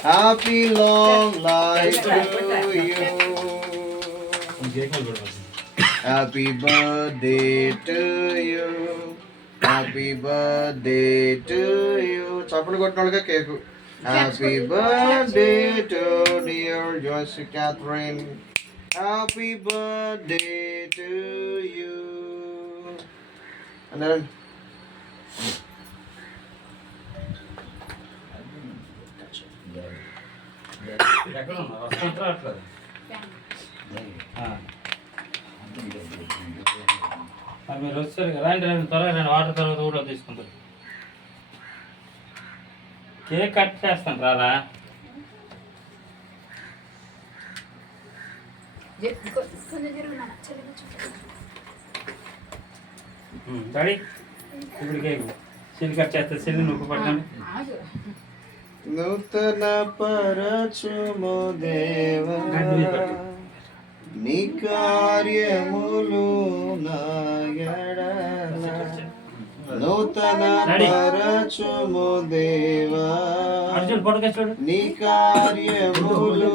Happy long life to you. Happy birthday to you. Happy birthday to you. చప్పుడు కొట్టినోళ్ళకే cake. Happy birthday to dear Joyce Catherine. Happy birthday to you. And then మీరు వచ్చారు కదా రండి త్వరగా రండి water తర్వాత ఊళ్ళో తీసుకుంటారు కేక్ కట్ చేస్తాను రాలా డాడీ ఇప్పుడు కేక్ చిల్లి కట్ చేస్తే చిల్లి నువ్వు పట్టుకోండి నూతన పరచుము దేవా నీ కార్యములు నా ఎడల నూతన పరచుము దేవా నీ కార్యములు